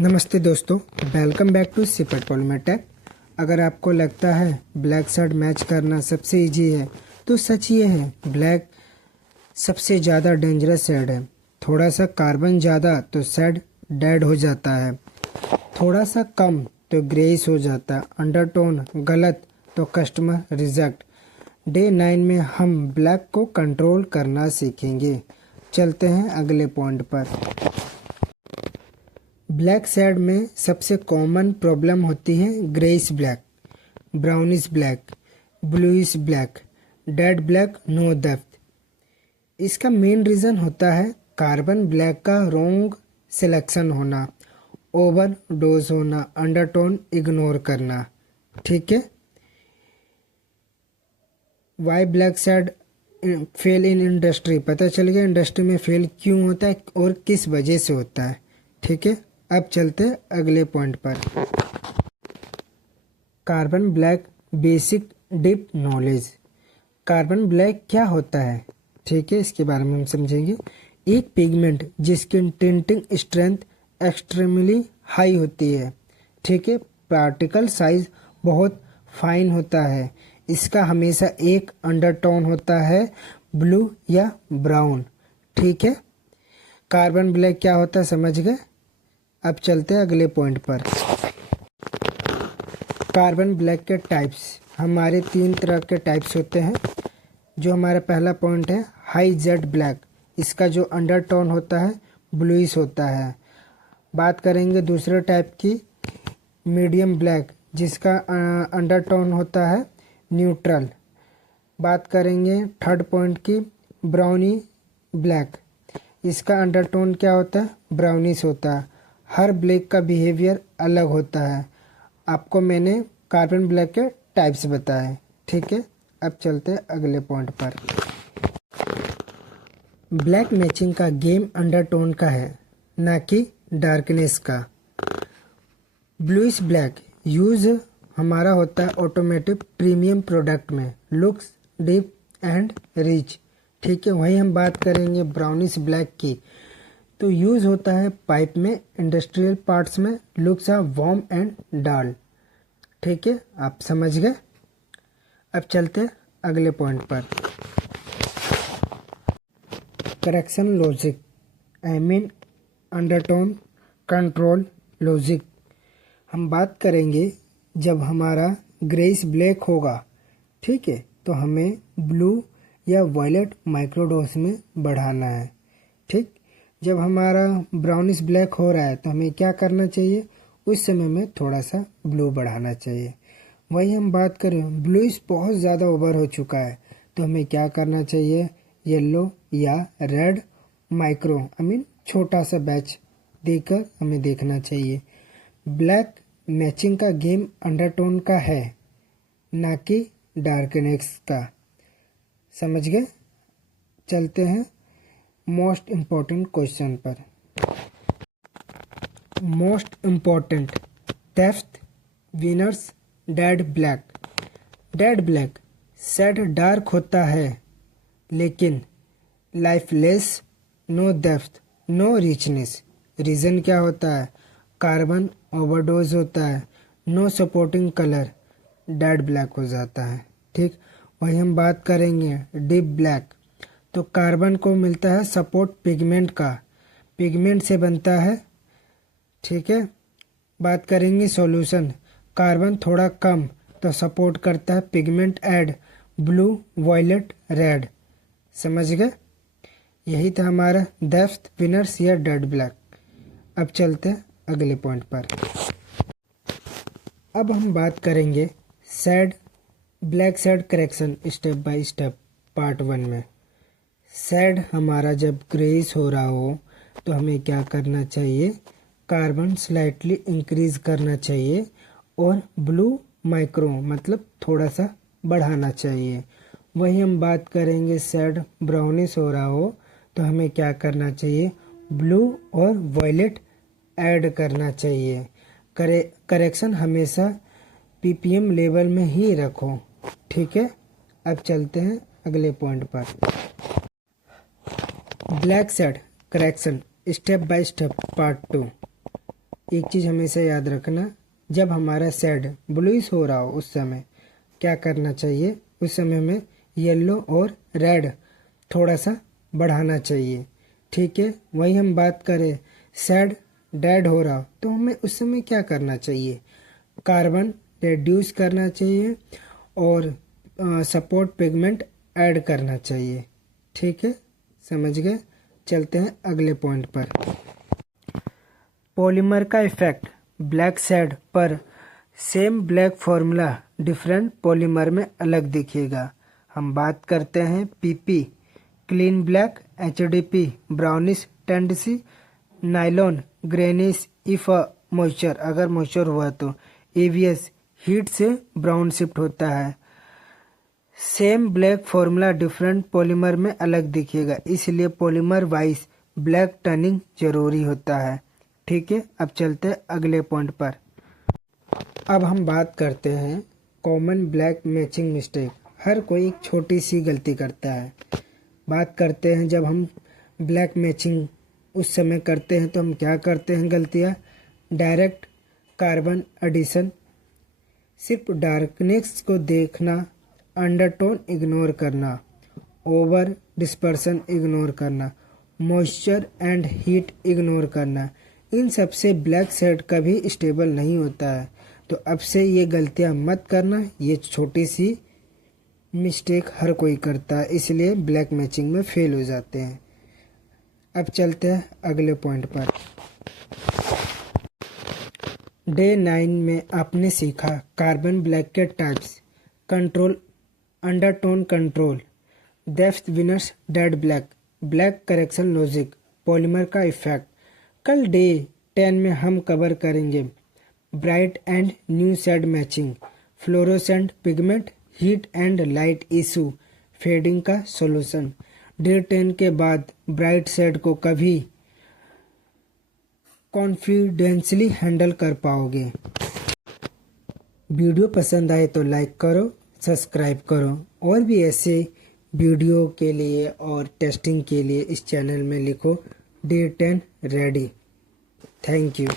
नमस्ते दोस्तों, welcome back to sipper पॉलीमेटेक। अगर आपको लगता है ब्लैक शेड मैच करना सबसे इजी है तो सच ये है, ब्लैक सबसे ज़्यादा डेंजरस शेड है। थोड़ा सा कार्बन ज़्यादा तो शेड डेड हो जाता है, थोड़ा सा कम तो ग्रेइश हो जाता है, अंडरटोन गलत तो कस्टमर रिजेक्ट। डे 9 में हम ब्लैक को कंट्रोल करना सीखेंगे। चलते हैं अगले पॉइंट पर। ब्लैक शेड में सबसे कॉमन प्रॉब्लम होती है greyish black, brownish black, bluish black, dead black, no depth. इसका मेन रीज़न होता है कार्बन ब्लैक का रॉन्ग सिलेक्शन होना, ओवर डोज होना, अंडरटोन इग्नोर करना। ठीक है। Why black shade fail in industry, पता चल गया इंडस्ट्री में फेल क्यों होता है और किस वजह से होता है। ठीक है। अब चलते अगले पॉइंट पर। Carbon black basic deep knowledge. Carbon black क्या होता है, ठीक है, इसके बारे में हम समझेंगे। एक पिगमेंट जिसकी टिंटिंग स्ट्रेंथ एक्सट्रीमली हाई होती है। ठीक है। पार्टिकल साइज बहुत फाइन होता है। इसका हमेशा एक अंडरटोन होता है, ब्लू या ब्राउन। ठीक है। कार्बन ब्लैक क्या होता है समझ गए। अब चलते हैं अगले पॉइंट पर। कार्बन ब्लैक के टाइप्स, हमारे 3 तरह के टाइप्स होते हैं। जो हमारा पहला पॉइंट है हाई जेड ब्लैक, इसका जो अंडरटोन होता है ब्लूइश होता है। बात करेंगे दूसरे टाइप की मीडियम ब्लैक, जिसका अंडरटोन होता है न्यूट्रल। बात करेंगे थर्ड पॉइंट की ब्राउनी ब्लैक, इसका अंडरटोन क्या होता है ब्राउनिश होता है। हर ब्लैक का बिहेवियर अलग होता है। आपको मैंने कार्बन ब्लैक के टाइप्स बताए। ठीक है। अब चलते हैं अगले पॉइंट पर। ब्लैक मैचिंग का गेम अंडरटोन का है, ना कि डार्कनेस का। ब्लूइश ब्लैक यूज हमारा होता है ऑटोमेटिक प्रीमियम प्रोडक्ट में, लुक्स डीप एंड रिच। ठीक है। वहीं हम बात करेंगे ब्राउनिश ब्लैक की, तो यूज़ होता है पाइप में, इंडस्ट्रियल पार्ट्स में, looks are warm and dull. ठीक है, आप समझ गए। अब चलते हैं अगले पॉइंट पर। Correction logic, I mean undertone control logic. हम बात करेंगे जब हमारा ग्रेइश ब्लैक होगा, ठीक है, तो हमें ब्लू या वायलेट माइक्रोडोज में बढ़ाना है। ठीक। जब हमारा ब्राउनिश ब्लैक हो रहा है तो हमें क्या करना चाहिए, उस समय में थोड़ा सा ब्लू बढ़ाना चाहिए। वही हम बात करें ब्लूइश बहुत ज़्यादा ओवर हो चुका है तो हमें क्या करना चाहिए, येलो या रेड माइक्रो आई मीन छोटा सा बैच देकर हमें देखना चाहिए। ब्लैक मैचिंग का गेम अंडरटोन का है, ना कि डार्कनेस का। समझ गए। चलते हैं मोस्ट इम्पोर्टेंट क्वेश्चन पर। Most important depth winners dead black. Dead black shade dark होता है लेकिन lifeless, no depth, no richness. Reason क्या होता है, कार्बन ओवरडोज होता है, no supporting colour, dead black हो जाता है। ठीक। वही हम बात करेंगे डीप ब्लैक, तो कार्बन को मिलता है सपोर्ट पिगमेंट का, पिगमेंट से बनता है। ठीक है। बात करेंगे सॉल्यूशन, कार्बन थोड़ा कम तो सपोर्ट करता है pigment add, blue violet red. समझ गए। यही था हमारा डेप्थ विनर्स या डेड ब्लैक। अब चलते हैं अगले पॉइंट पर। अब हम बात करेंगे shade black shade correction step by step part 1 में। शेड हमारा जब ग्रेइश हो रहा हो तो हमें क्या करना चाहिए, कार्बन स्लाइटली इंक्रीज करना चाहिए और ब्लू माइक्रो मतलब थोड़ा सा बढ़ाना चाहिए। वही हम बात करेंगे शेड ब्राउनिश हो रहा हो तो हमें क्या करना चाहिए, ब्लू और वायलेट ऐड करना चाहिए। करेक्शन हमेशा पीपीएम लेवल में ही रखो। ठीक है। अब चलते हैं अगले पॉइंट पर। Black shade correction step by step part 2। एक चीज़ हमेशा याद रखना, जब हमारा शेड ब्लूइश हो रहा हो उस समय क्या करना चाहिए, उस समय हमें येलो और रेड थोड़ा सा बढ़ाना चाहिए। ठीक है, वही हम बात करें शेड डेड हो रहा हो तो हमें उस समय क्या करना चाहिए, कार्बन रिड्यूस करना चाहिए और सपोर्ट पिगमेंट ऐड करना चाहिए। ठीक है, समझ गए। चलते हैं अगले पॉइंट पर। पॉलीमर का इफेक्ट ब्लैक शेड पर। Same black formula different polymer में अलग दिखेगा। हम बात करते हैं PP clean black, HDP brownish tendency, nylon greenish if moisture अगर मॉइस्चर हुआ तो, एवीएस हीट से ब्राउन शिफ्ट होता है। Same black formula different polymer में अलग दिखेगा, इसलिए पॉलीमर वाइज ब्लैक टर्निंग जरूरी होता है। ठीक है, अब चलते हैं अगले पॉइंट पर। अब हम बात करते हैं कॉमन ब्लैक मैचिंग मिस्टेक। हर कोई एक छोटी सी गलती करता है। बात करते हैं जब हम ब्लैक मैचिंग उस समय करते हैं तो हम क्या करते हैं गलतियाँ। डायरेक्ट कार्बन एडिशन, सिर्फ डार्कनेस को देखना, अंडरटोन इग्नोर करना, ओवर डिस्पर्सन इग्नोर करना, मॉइस्चर एंड हीट इग्नोर करना, इन सब से ब्लैक शेड कभी स्टेबल नहीं होता है। तो अब से ये गलतियां मत करना, ये छोटी सी मिस्टेक हर कोई करता है, इसलिए ब्लैक मैचिंग में फेल हो जाते हैं। अब चलते हैं अगले पॉइंट पर। डे 9 में आपने सीखा कार्बन ब्लैक के types, control, undertone control, depth winners dead black, black correction logic, polymer का इफेक्ट। कल डे 10 में हम कवर करेंगे bright and new shade matching, fluorescent pigment, heat and light issue, fading का सॉल्यूशन। डे 10 के बाद bright shade को कभी कॉन्फिडेंशली हैंडल कर पाओगे। वीडियो पसंद आए तो लाइक करो, सब्सक्राइब करो, और भी ऐसे वीडियो के लिए और टेस्टिंग के लिए इस चैनल में लिखो डे 10 रेडी। Thank you.